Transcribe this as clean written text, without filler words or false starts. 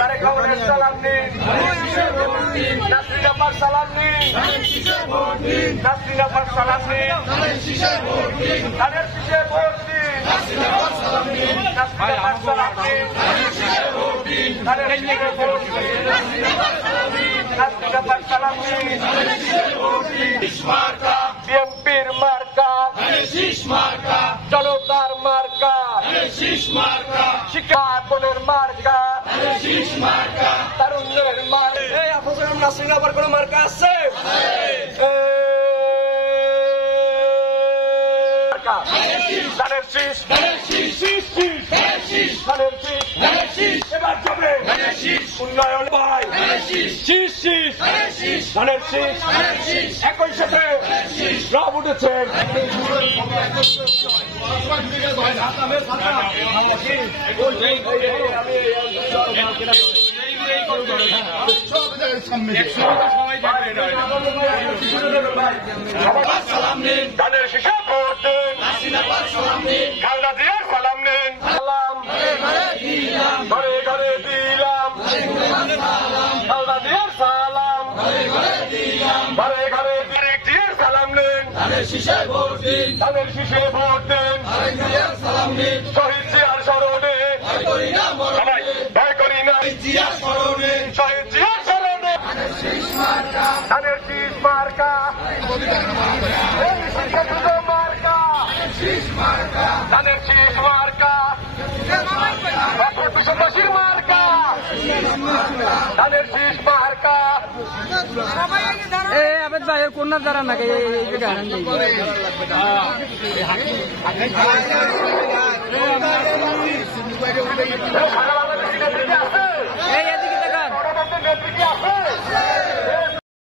তারেক রহমানের সালাম নিন, নাসরিন আপার সালাম নিন, নাসরিন আপার সালাম নিন, ধানের শীষে ভোট দিন, নাসরিন আপার সালাম নিন, ধানের শীষে ভোট দিন, নাসরিন আপার সালাম নিন, বিএনপির মার্কা, জনতার মার্কা, শিক্ষাপনের মার্কা, তারুণ্যের মার্কা। নাসরিন আপার কোন মার্কা আছে? ধানের শীষ, এবার যাবে উন্নয়ন ভাই, শীষ শীষ ধানের শীষ, একই সাথে রব উঠেছেন। ধানের শীষে ভোট দিন, খালেদা জিয়ার সালাম নিন, সালাম ঘরে ঘরে দিলাম, খালেদা জিয়ার সালাম ঘরে ঘরে জিয়ার সালাম নিন, ধানের শীষে ভোট দিন, শহীদ জিয়ার স্মরণে ভয় করি না, শহীদ জিয়ার স্মরণে ধানের শীষ মার্কা, ধানের শীষ মার্কা, বিশ্ববাসীর মার্কা, ধানের শীষ মার্কা। আবেদ ভাই কন্যা দ্বারা নাকি সারা